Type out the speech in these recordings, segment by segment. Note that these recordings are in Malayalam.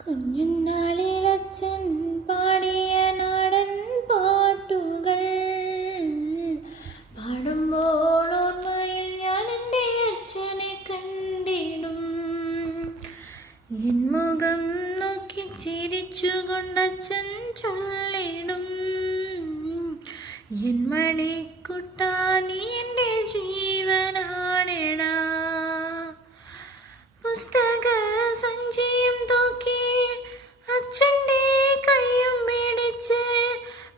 കുഞ്ഞുനാളിലച്ഛൻ പാടിയ നാടൻ പാട്ടുകൾ പാടുമ്പോൾ ഓർമ്മയിൽ ഞാൻ എൻ്റെ അച്ഛനെ കണ്ടിടും. എൻ മുഖം നോക്കി ചിരിച്ചുകൊണ്ടച്ഛൻ ചൊല്ലിടും, എൻ മണിക്കുട്ടാ നീ എൻ്റെ ജീവനാണെടാ. പുസ്തക സഞ്ചിയും തൂക്കി അച്ഛൻ്റെ കൈയും പിടിച്ച്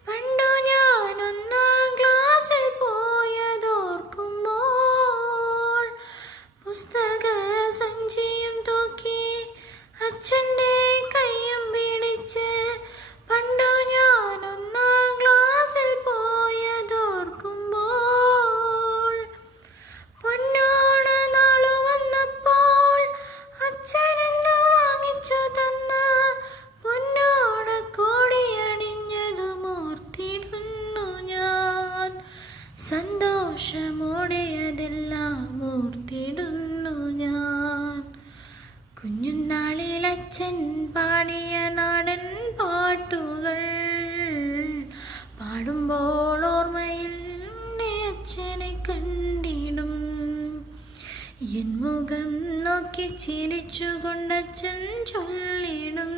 പണ്ടു ഞാൻ 1-ാം ക്ലാസ്സിൽ പോയതോർക്കുമ്പോൾ, പുസ്തക സഞ്ചിയും തൂക്കി അച്ഛൻ്റെ കൈയും പിടിച്ച് പണ്ടു ഞാൻ 1-ാം ക്ലാസ്സിൽ പോയതോർക്കുമ്പോൾ, പൊന്നോണ നാളു വന്നപ്പോൾ അച്ഛനെന്നു വാങ്ങിച്ചു തന്ന പൊന്നോണ കോടിയണിഞ്ഞതും ഓർത്തിടുന്നു ഞാൻ. സന്തോഷമോടെ അതെല്ലാം ഓർത്തിടുന്നു ഞാൻ. കുഞ്ഞുനാളിൽ അച്ഛൻ പാടിയ നാടൻ പാട്ടുകൾ പാടുമ്പോൾ ഓർമ്മയിൽ എൻ്റെ അച്ഛനെ കണ്ടിടും. എൻ മുഖം നോക്കി ചിരിച്ചുകൊണ്ടച്ഛൻ ചൊല്ലിടും,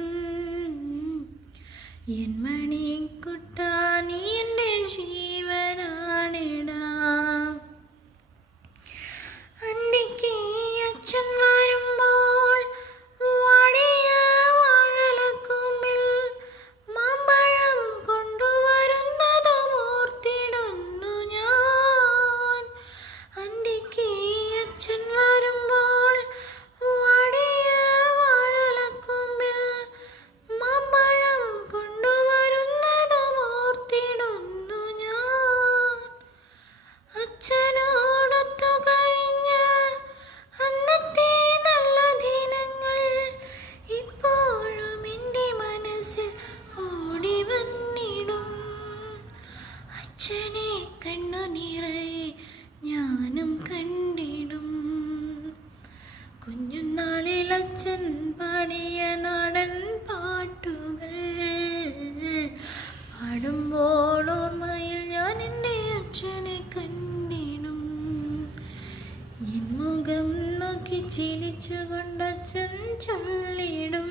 എൻ മണിക്കുട്ടാ നീ എൻ്റെ ജീവനാണെടാ. അന്തിക്ക് അച്ഛൻ വരുമ്പോൾ വാടിയ വാഴലക്കൂമ്പിൽ മാമ്പഴം കൊണ്ടുവരുന്നതും ഓർത്തിടുന്നു ഞാൻ. അന്തിക്ക് അച്ഛൻ വരുമ്പോൾ വാടിയ വാഴലക്കൂമ്പിൽ മാമ്പഴം കൊണ്ടുവരുന്നതും ഓർത്തിടുന്നു ഞാൻ. അച്ഛനോടൊത്തു കഴിഞ്ഞ അന്നത്തെ നല്ല ദിനങ്ങൾ ഇപ്പോഴും എൻ്റെ മനസ്സിൽ ഓടി വന്നിടും. അച്ഛനെ കണ്ണു നിറയെ ഞാനും കണ്ടിടും. കുഞ്ഞുനാളിൽ അച്ഛൻ പാടിയ നാടൻ പാട്ടുകൾ പാടുമ്പോൾ ഓർമ്മയിൽ ഞാൻ എൻ്റെ അച്ഛനെ കണ്ടിടും. എൻ മുഖം നോക്കി ചിരിച്ചുകൊണ്ടച്ഛൻ ചൊല്ലിടും,